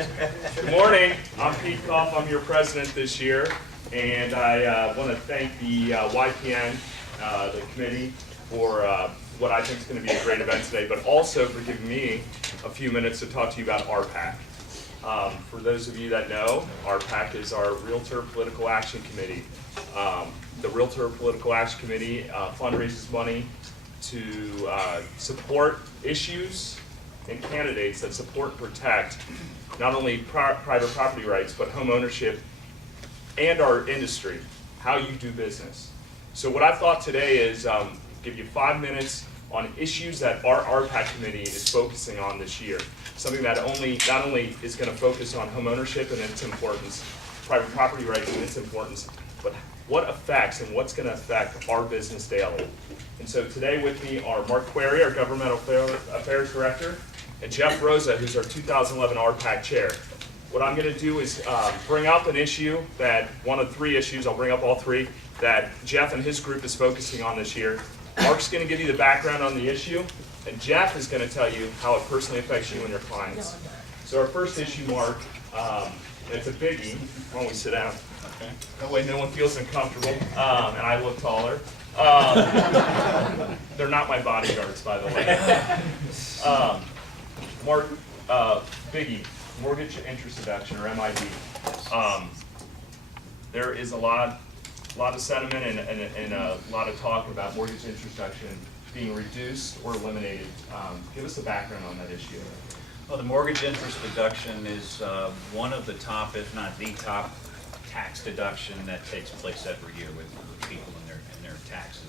Good morning. I'm Pete Koff. I'm your president this year, and I want to thank the YPN, the committee, for what I think is going to be a great event today, but also for giving me a few minutes to talk to you about RPAC. For those of you that know, RPAC is our Realtor Political Action Committee. The Realtor Political Action Committee fundraises money to support issues and candidates that support and protect not only private property rights, but home ownership and our industry, how you do business. So what I thought today is give you 5 minutes on issues that our RPAC committee is focusing on this year. Something that not only is going to focus on home ownership and its importance, private property rights and its importance, but what affects and what's going to affect our business daily. And so today with me are Mark Query, our Governmental Affairs Director, and Jeff Rosa, who's our 2011 RPAC Chair. What I'm going to do is bring up an issue one of 3 issues, I'll bring up all 3, that Jeff and his group is focusing on this year. Mark's going to give you the background on the issue, and Jeff is going to tell you how it personally affects you and your clients. So our first issue, Mark, it's a biggie. Why don't we sit down? Okay. That way no one feels uncomfortable, and I look taller. They're not my bodyguards, by the way. Mark, biggie, mortgage interest deduction, or MID. There is a lot of sentiment and a lot of talk about mortgage interest deduction being reduced or eliminated. Give us a background on that issue. Well, the mortgage interest deduction is one of the top, if not the top, tax deduction that takes place every year with people in their taxes.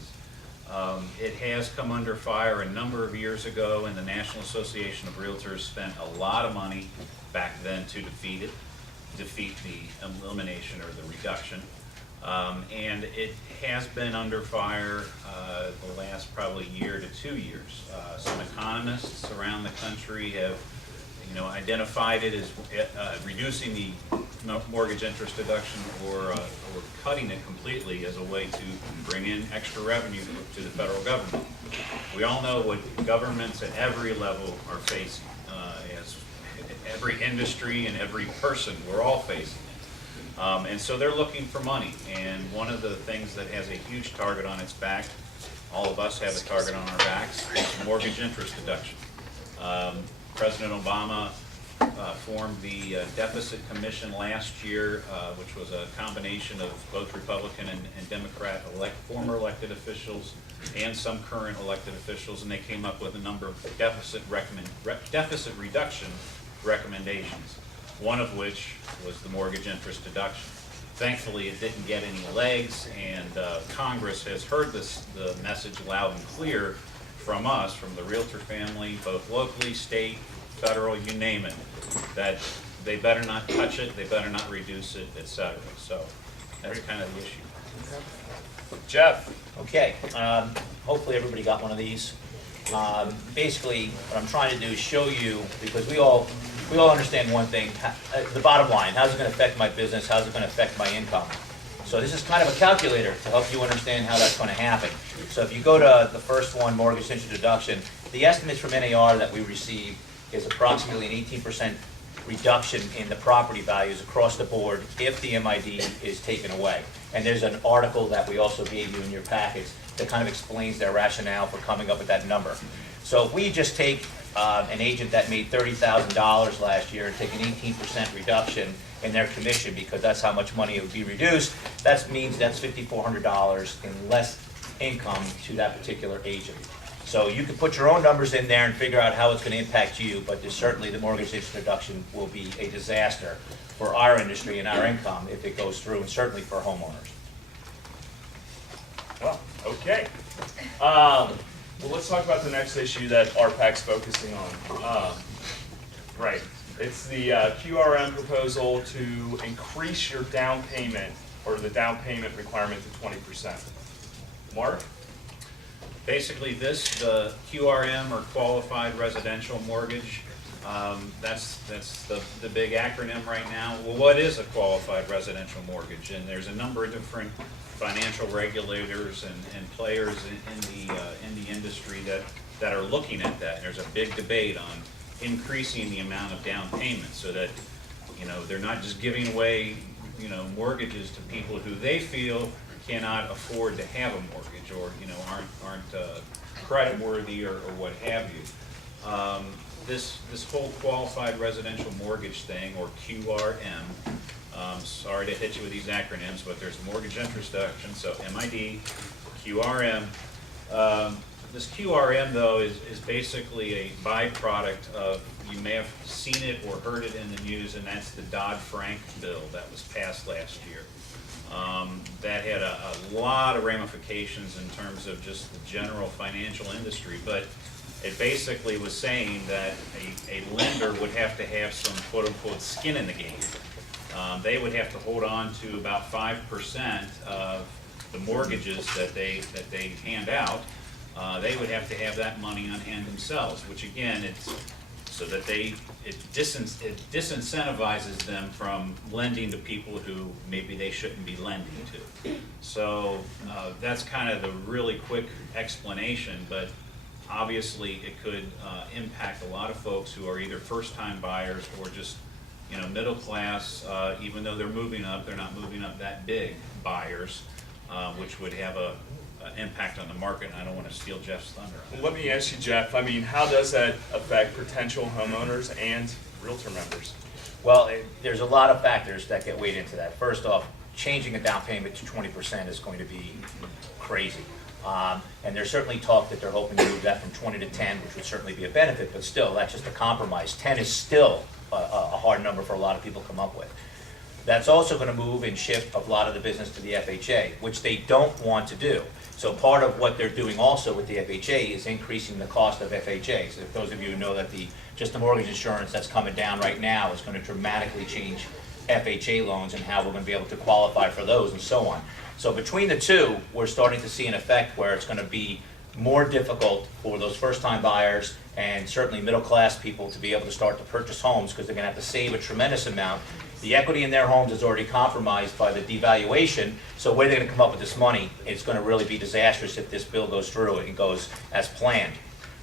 It has come under fire a number of years ago, and the National Association of Realtors spent a lot of money back then to defeat the elimination or the reduction. And it has been under fire the last probably year to 2 years. Some economists around the country have identified it as reducing the mortgage interest deduction or cutting it completely as a way to bring in extra revenue to the federal government. We all know what governments at every level are facing, as every industry and every person, we're all facing it. And so they're looking for money, and one of the things that has a huge target on its back, all of us have a target on our backs, is mortgage interest deduction. President Obama formed the Deficit Commission last year, which was a combination of both Republican and Democrat former elected officials and some current elected officials, and they came up with a number of deficit reduction recommendations, one of which was the mortgage interest deduction. Thankfully, it didn't get any legs, and Congress has heard the message loud and clear from us, from the realtor family, both locally, state, federal, you name it, that they better not touch it, they better not reduce it, etc. So that's kind of the issue. Jeff. Okay, hopefully everybody got one of these. Basically, what I'm trying to do is show you, because we all understand one thing, the bottom line, how's it going to affect my business, how's it going to affect my income. So this is kind of a calculator to help you understand how that's going to happen. So if you go to the first one, mortgage interest deduction, the estimates from NAR that we receive is approximately an 18% reduction in the property values across the board if the MID is taken away. And there's an article that we also gave you in your packets that kind of explains their rationale for coming up with that number. So if we just take an agent that made $30,000 last year and take an 18% reduction in their commission, because that's how much money it would be reduced, that means that's $5,400 in less income to that particular agent. So you can put your own numbers in there and figure out how it's going to impact you, but certainly the mortgage interest deduction will be a disaster for our industry and our income if it goes through, and certainly for homeowners. Well, okay. Well, let's talk about the next issue that RPAC's focusing on. Right. It's the QRM proposal to increase your down payment, or the down payment requirement, to 20%. Mark? Basically, the QRM, or Qualified Residential Mortgage, that's the big acronym right now. Well, what is a qualified residential mortgage? And there's a number of different financial regulators and players in the industry that are looking at that. And there's a big debate on increasing the amount of down payment so that You know, they're not just giving away, you know, mortgages to people who they feel cannot afford to have a mortgage, or, you know, aren't credit worthy, or what have you. This whole qualified residential mortgage thing, or QRM, sorry to hit you with these acronyms, but there's mortgage interest deduction, so MID, QRM. This QRM, though, is basically a byproduct of, you may have seen it or heard it in the news, and that's the Dodd-Frank bill that was passed last year. That had a lot of ramifications in terms of just the general financial industry, but it basically was saying that a lender would have to have some quote-unquote skin in the game. They would have to hold on to about 5% of the mortgages that they hand out. They would have to have that money on hand themselves, which again, it's so that it disincentivizes them from lending to people who maybe they shouldn't be lending to. So that's kind of the really quick explanation, but obviously it could impact a lot of folks who are either first-time buyers or just, you know, middle class. Even though they're moving up, they're not moving up that big buyers, which would have an impact on the market. And I don't want to steal Jeff's thunder. Let me ask you, Jeff, I mean, how does that affect potential homeowners and realtor members? Well, there's a lot of factors that get weighed into that. First off, changing a down payment to 20% is going to be crazy. And there's certainly talk that they're hoping to move that from 20 to 10, which would certainly be a benefit, but still, that's just a compromise. 10 is still a hard number for a lot of people to come up with. That's also going to move and shift a lot of the business to the FHA, which they don't want to do. So part of what they're doing also with the FHA is increasing the cost of FHA. So if those of you who know that just the mortgage insurance that's coming down right now is going to dramatically change FHA loans and how we're going to be able to qualify for those and so on. So between the two, we're starting to see an effect where it's going to be more difficult for those first-time buyers and certainly middle-class people to be able to start to purchase homes, because they're going to have to save a tremendous amount. The equity in their homes is already compromised by the devaluation, so where they're going to come up with this money, it's going to really be disastrous if this bill goes through and goes as planned.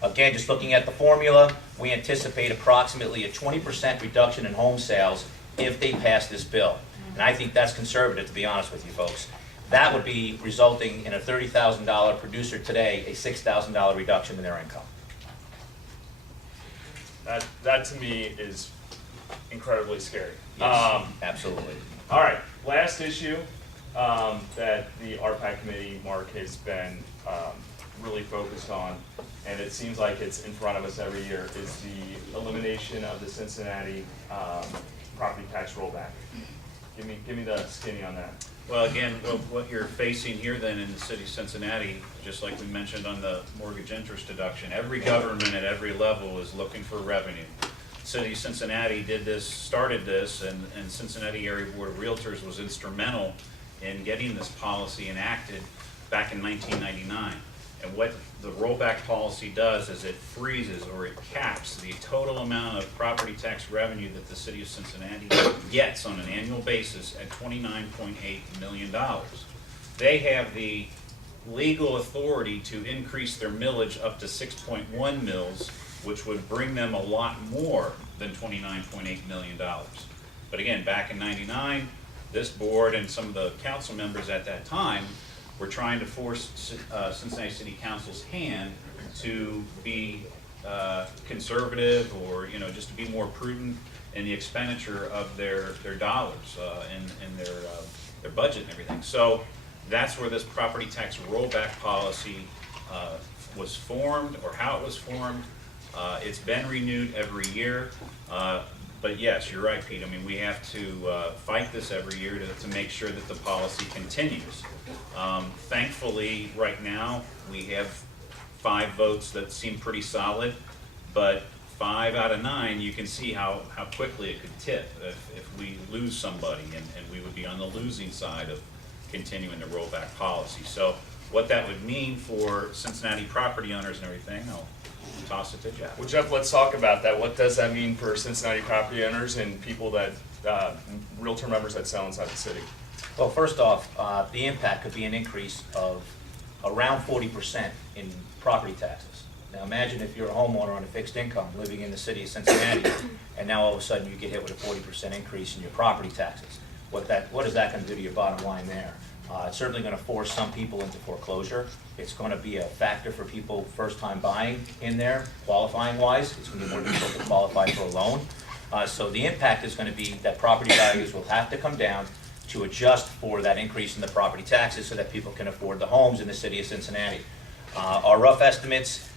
Again, just looking at the formula, we anticipate approximately a 20% reduction in home sales if they pass this bill. And I think that's conservative, to be honest with you folks. That would be resulting in a $30,000 producer today, a $6,000 reduction in their income. That to me is incredibly scary. Yes, absolutely. All right, last issue that the RPAC committee, Mark, has been really focused on, and it seems like it's in front of us every year, is the elimination of the Cincinnati property tax rollback. Give me the skinny on that. Well, again, what you're facing here then in the city of Cincinnati, just like we mentioned on the mortgage interest deduction, every government at every level is looking for revenue. City of Cincinnati started this, and Cincinnati Area Board of Realtors was instrumental in getting this policy enacted back in 1999. And what the rollback policy does is it freezes, or it caps, the total amount of property tax revenue that the city of Cincinnati gets on an annual basis at $29.8 million. They have the legal authority to increase their millage up to 6.1 mils, which would bring them a lot more than $29.8 million. But again, back in '99, this board and some of the council members at that time were trying to force Cincinnati City Council's hand to be conservative, or just to be more prudent in the expenditure of their dollars and their budget and everything. So that's where this property tax rollback policy was formed, or how it was formed. It's been renewed every year. But yes, you're right, Pete. I mean, we have to fight this every year to make sure that the policy continues. Thankfully, right now, we have 5 votes that seem pretty solid, but 5 out of 9, you can see how quickly it could tip if we lose somebody, and we would be on the losing side of continuing the rollback policy. So what that would mean for Cincinnati property owners and everything, I'll toss it to Jeff. Well, Jeff, let's talk about that. What does that mean for Cincinnati property owners and people that, realtor members that sell inside the city? Well, first off, the impact could be an increase of around 40% in property taxes. Now imagine if you're a homeowner on a fixed income living in the city of Cincinnati, and now all of a sudden you get hit with a 40% increase in your property taxes. What is that going to do to your bottom line there? It's certainly going to force some people into foreclosure. It's going to be a factor for people first time buying in there, qualifying wise. It's going to be more difficult to qualify for a loan. So the impact is going to be that property values will have to come down to adjust for that increase in the property taxes so that people can afford the homes in the city of Cincinnati. Our rough estimates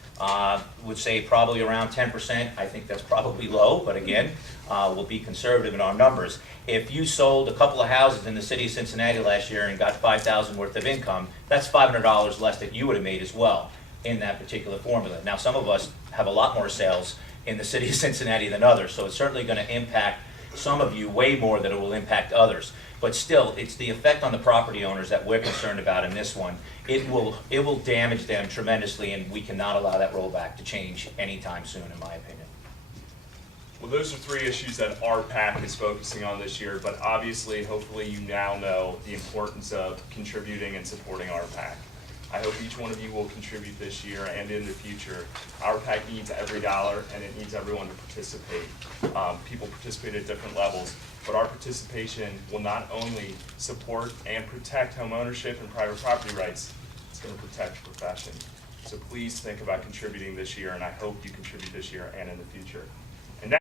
would say probably around 10%. I think that's probably low, but again, we'll be conservative in our numbers. If you sold a couple of houses in the city of Cincinnati last year and got $5,000 worth of income, that's $500 less that you would have made as well in that particular formula. Now, some of us have a lot more sales in the city of Cincinnati than others, so it's certainly going to impact some of you way more than it will impact others. But still, it's the effect on the property owners that we're concerned about in this one. It will damage them tremendously, and we cannot allow that rollback to change anytime soon, in my opinion. Well, those are three issues that RPAC is focusing on this year, but obviously, hopefully you now know the importance of contributing and supporting RPAC. I hope each one of you will contribute this year and in the future. RPAC needs every dollar, and it needs everyone to participate. People participate at different levels, but our participation will not only support and protect home ownership and private property rights, it's going to protect the profession. So please think about contributing this year, and I hope you contribute this year and in the future.